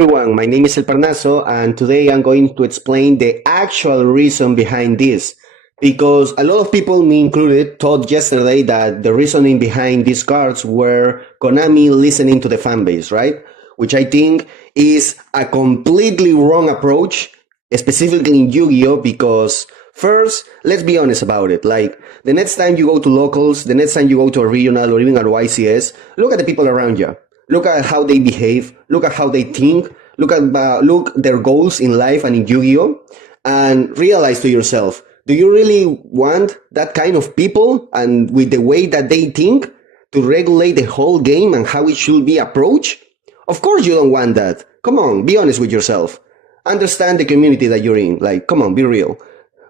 Everyone, my name is El Parnaso, and today I'm going to explain the actual reason behind this. Because a lot of people, me included, thought yesterday that the reasoning behind these cards were Konami listening to the fan base, right? Which I think is a completely wrong approach, specifically in Yu-Gi-Oh! Because first, let's be honest about it. Like, the next time you go to locals, the next time you go to a regional or even a YCS, look at the people around you. Look at how they behave. Look at how they think. Look their goals in life and in Yu-Gi-Oh, and realize to yourself: do you really want that kind of people and with the way that they think to regulate the whole game and how it should be approached? Of course, you don't want that. Come on, be honest with yourself. Understand the community that you're in. Like, come on, be real.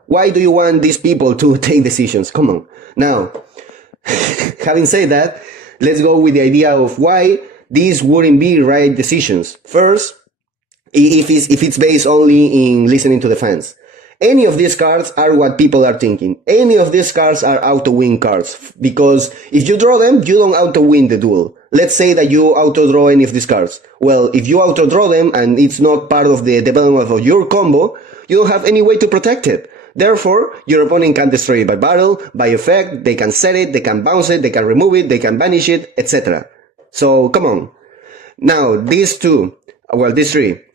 Why do you want these people to take decisions? Come on. Now, having said that, let's go with the idea of why these wouldn't be right decisions. First, if it's based only in listening to the fans. Any of these cards are what people are thinking. Any of these cards are auto-win cards. Because if you draw them, you don't auto-win the duel. Let's say that you auto-draw any of these cards. Well, if you auto-draw them and it's not part of the development of your combo, you don't have any way to protect it. Therefore, your opponent can destroy it by battle, by effect, they can set it, they can bounce it, they can remove it, they can banish it, etc. So, come on. Now, these three.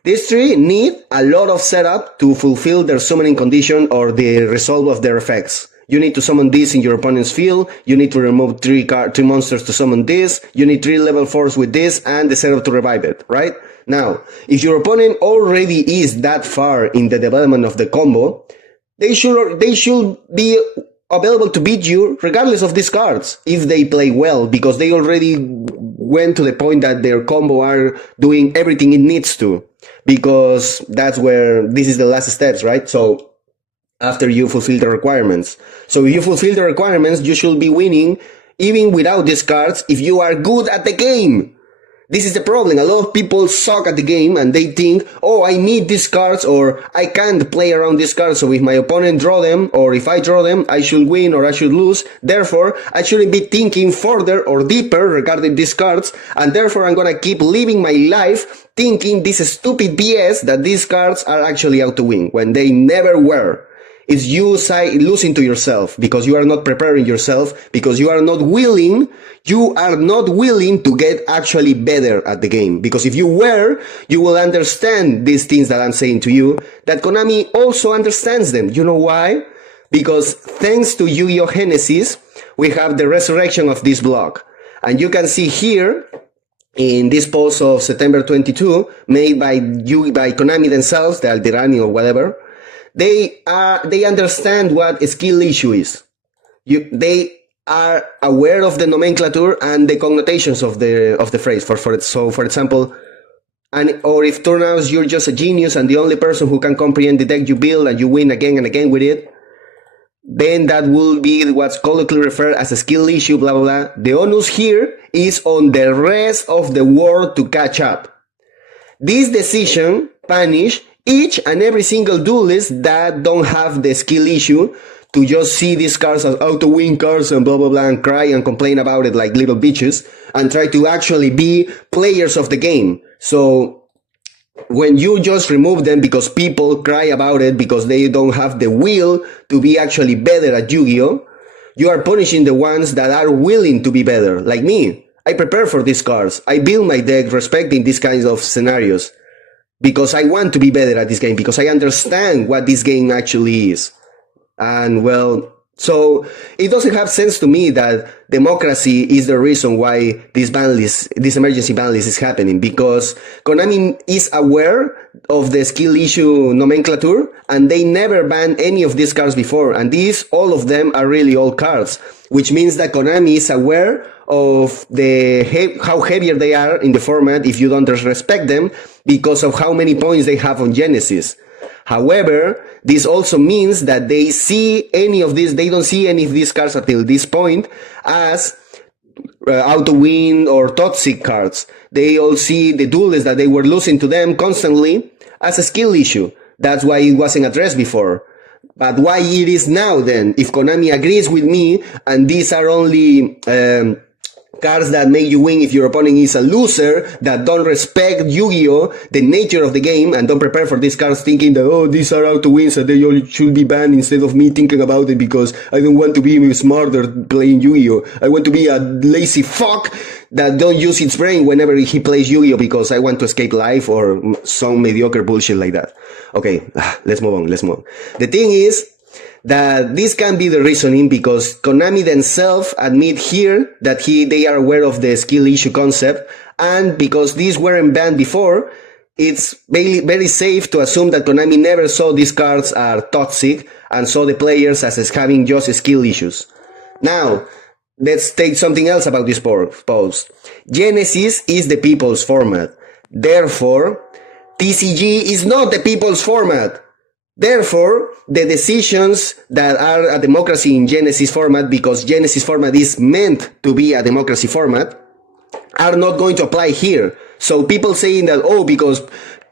These three need a lot of setup to fulfill their summoning condition or the result of their effects. You need to summon this in your opponent's field, you need to remove three monsters to summon this, you need 3 level 4s with this, and the setup to revive it, right? Now, if your opponent already is that far in the development of the combo, they should be available to beat you regardless of these cards if they play well, because they already went to the point that their combo are doing everything it needs to, because that's where this is the last steps, right? So after you fulfill the requirements. So if you fulfill the requirements, you should be winning even without these cards if you are good at the game. This is the problem. A lot of people suck at the game and they think, oh, I need these cards or I can't play around these cards. So if my opponent draw them or if I draw them, I should win or I should lose. Therefore, I shouldn't be thinking further or deeper regarding these cards. And therefore, I'm going to keep living my life thinking this stupid BS that these cards are actually out to win when they never were. It's you losing to yourself because you are not preparing yourself, because you are not willing to get actually better at the game. Because if you were, you will understand these things that I'm saying to you, that Konami also understands them. You know why? Because thanks to Yu-Gi-Oh! Genesis, we have the resurrection of this block. And you can see here, in this post of September 22, made by Konami themselves, the Alderani or whatever, they understand what a skill issue is. They are aware of the nomenclature and the connotations of the phrase. For example, or if turns you're just a genius and the only person who can comprehend the deck you build and you win again and again with it, then that will be what's colloquially referred as a skill issue, blah, blah, blah. The onus here is on the rest of the world to catch up. This decision punish each and every single duelist that don't have the skill issue to just see these cards as auto-win cards and blah, blah, blah, and cry and complain about it like little bitches, and try to actually be players of the game. So when you just remove them because people cry about it because they don't have the will to be actually better at Yu-Gi-Oh!, you are punishing the ones that are willing to be better, like me. I prepare for these cards. I build my deck respecting these kinds of scenarios, because I want to be better at this game, because I understand what this game actually is. And well, so it doesn't have sense to me that democracy is the reason why this emergency ban list is happening, because Konami is aware of the skill issue nomenclature and they never banned any of these cards before. And all of them are really old cards, which means that Konami is aware of how heavier they are in the format if you don't respect them, because of how many points they have on Genesis. However, this also means that they don't see any of these cards until this point as auto-win or toxic cards. They all see the duelists that they were losing to them constantly as a skill issue. That's why it wasn't addressed before. But why it is now then? If Konami agrees with me and these are only cards that make you win if your opponent is a loser, that don't respect Yu-Gi-Oh, the nature of the game, and don't prepare for these cards thinking that, oh, these are out to win, so they all should be banned, instead of me thinking about it because I don't want to be smarter playing Yu-Gi-Oh. I want to be a lazy fuck that don't use its brain whenever he plays Yu-Gi-Oh because I want to escape life or some mediocre bullshit like that. Okay, let's move on. The thing is that this can be the reasoning because Konami themselves admit here that they are aware of the skill issue concept, and because these weren't banned before, it's very, very safe to assume that Konami never saw these cards are toxic and saw the players as having just skill issues. Now, let's take something else about this post. Genesis is the people's format. Therefore, TCG is not the people's format. Therefore, the decisions that are a democracy in Genesis format, because Genesis format is meant to be a democracy format, are not going to apply here. So people saying that, oh, because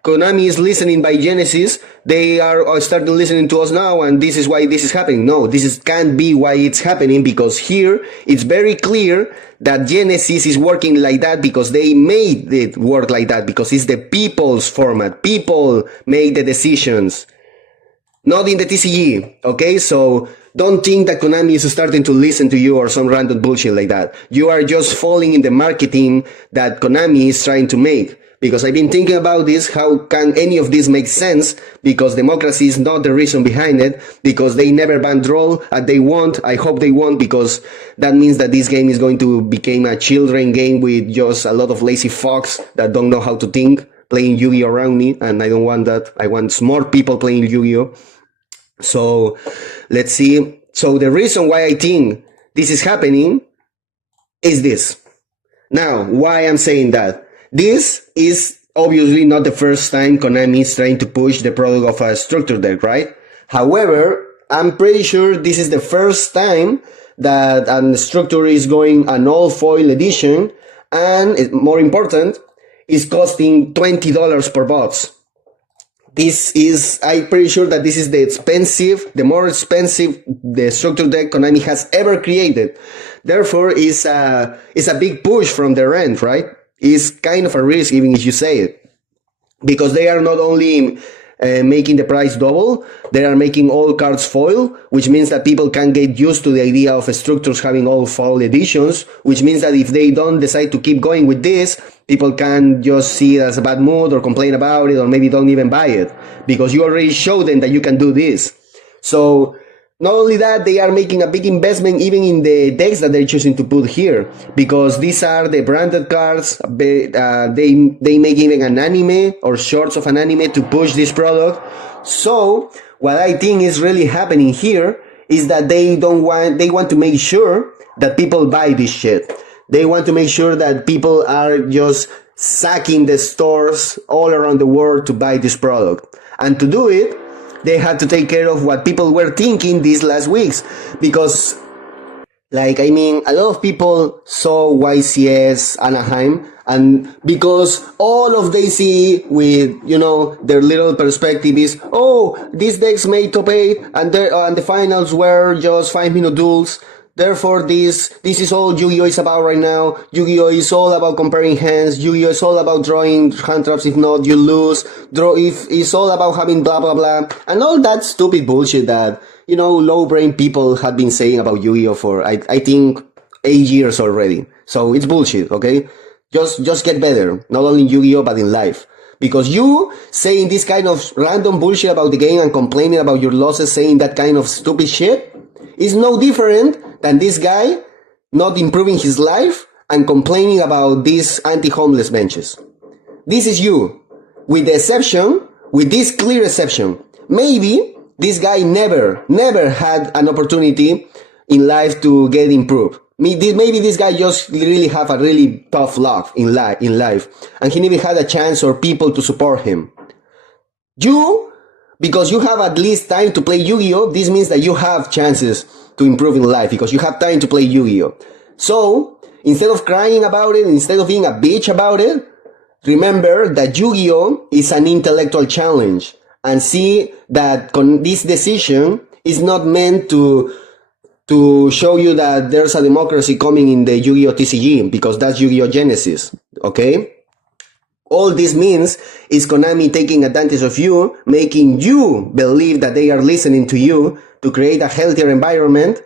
Konami is listening by Genesis, they are starting listening to us now, and this is why this is happening. No, can't be why it's happening, because here it's very clear that Genesis is working like that because they made it work like that, because it's the people's format. People make the decisions. Not in the TCG, okay? So don't think that Konami is starting to listen to you or some random bullshit like that. You are just falling in the marketing that Konami is trying to make. Because I've been thinking about this, how can any of this make sense? Because democracy is not the reason behind it, because they never banned Roll, and they won't. I hope they won't, because that means that this game is going to become a children game with just a lot of lazy fucks that don't know how to think, playing Yu-Gi-Oh around me, and I don't want that. I want smart people playing Yu-Gi-Oh. So let's see. So the reason why I think this is happening is this. Now, why I'm saying that? This is obviously not the first time Konami is trying to push the product of a structure deck, right? However, I'm pretty sure this is the first time that a structure is going an all foil edition, and more important, is costing $20 per box. I'm pretty sure that this is the more expensive the structure deck Konami has ever created. Therefore, it's a big push from their end, right? It's kind of a risk, even if you say it. Because they are not only making the price double, they are making all cards foil, which means that people can get used to the idea of structures having all foil editions, which means that if they don't decide to keep going with this, people can just see it as a bad mood or complain about it, or maybe don't even buy it, because you already showed them that you can do this. So not only that, they are making a big investment even in the decks that they're choosing to put here, because these are the branded cards. They make even an anime or shorts of an anime to push this product. So what I think is really happening here is that they want to make sure that people buy this shit. They want to make sure that people are just sacking the stores all around the world to buy this product. And to do it, they had to take care of what people were thinking these last weeks. Because, a lot of people saw YCS Anaheim, and because all of they see with, their little perspective is, oh, these decks made top 8, and the finals were just 5-minute duels. Therefore, this is all Yu-Gi-Oh is about right now. Yu-Gi-Oh is all about comparing hands. Yu-Gi-Oh is all about drawing hand traps. If not, you lose. It's all about having blah, blah, blah. And all that stupid bullshit that, low brain people have been saying about Yu-Gi-Oh for, I think, 8 years already. So it's bullshit, okay? Just get better. Not only in Yu-Gi-Oh, but in life. Because you saying this kind of random bullshit about the game and complaining about your losses, saying that kind of stupid shit, is no different than this guy not improving his life and complaining about these anti-homeless benches. This is you. With this clear exception. Maybe this guy never had an opportunity in life to get improved. Maybe this guy just really have a really tough luck in life, and he never had a chance or people to support him. Because you have at least time to play Yu-Gi-Oh, this means that you have chances to improve in life, because you have time to play Yu-Gi-Oh. So, instead of crying about it, instead of being a bitch about it, remember that Yu-Gi-Oh is an intellectual challenge, and see that this decision is not meant to to show you that there's a democracy coming in the Yu-Gi-Oh TCG, because that's Yu-Gi-Oh Genesis, okay? All this means is Konami taking advantage of you, making you believe that they are listening to you to create a healthier environment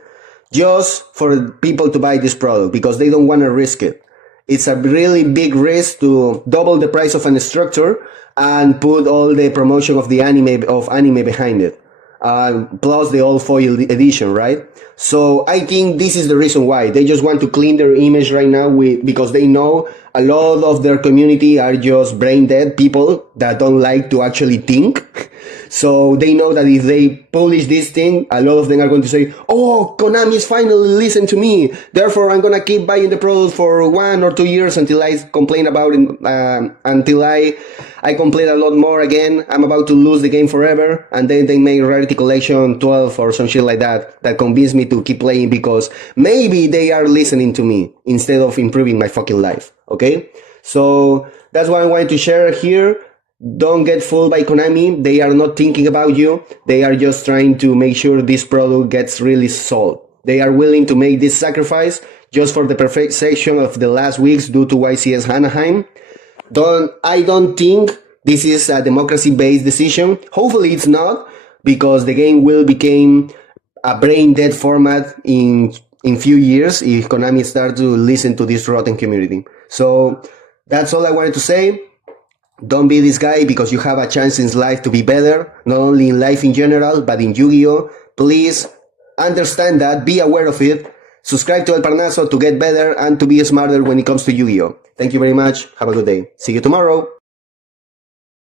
just for people to buy this product, because they don't want to risk it. It's a really big risk to double the price of an structure and put all the promotion of the anime behind it. Plus the old foil edition, right? So I think this is the reason why they just want to clean their image right now because they know a lot of their community are just brain dead people that don't like to actually think. So they know that if they publish this thing, a lot of them are going to say, oh, Konami's finally listened to me. Therefore, I'm going to keep buying the product for 1 or 2 years until I complain about it, until I complain a lot more again. I'm about to lose the game forever. And then they make Rarity Collection 12 or some shit like that convince me to keep playing because maybe they are listening to me instead of improving my fucking life. Okay? So that's what I wanted to share here. Don't get fooled by Konami. They are not thinking about you. They are just trying to make sure this product gets really sold. They are willing to make this sacrifice just for the perfection of the last weeks due to YCS Anaheim. I don't think this is a democracy-based decision. Hopefully it's not, because the game will become a brain-dead format in few years if Konami starts to listen to this rotten community. So that's all I wanted to say. Don't be this guy, because you have a chance in life to be better, not only in life in general, but in Yu-Gi-Oh! Please understand that, be aware of it, subscribe to El Parnaso to get better and to be smarter when it comes to Yu-Gi-Oh! Thank you very much, have a good day, see you tomorrow!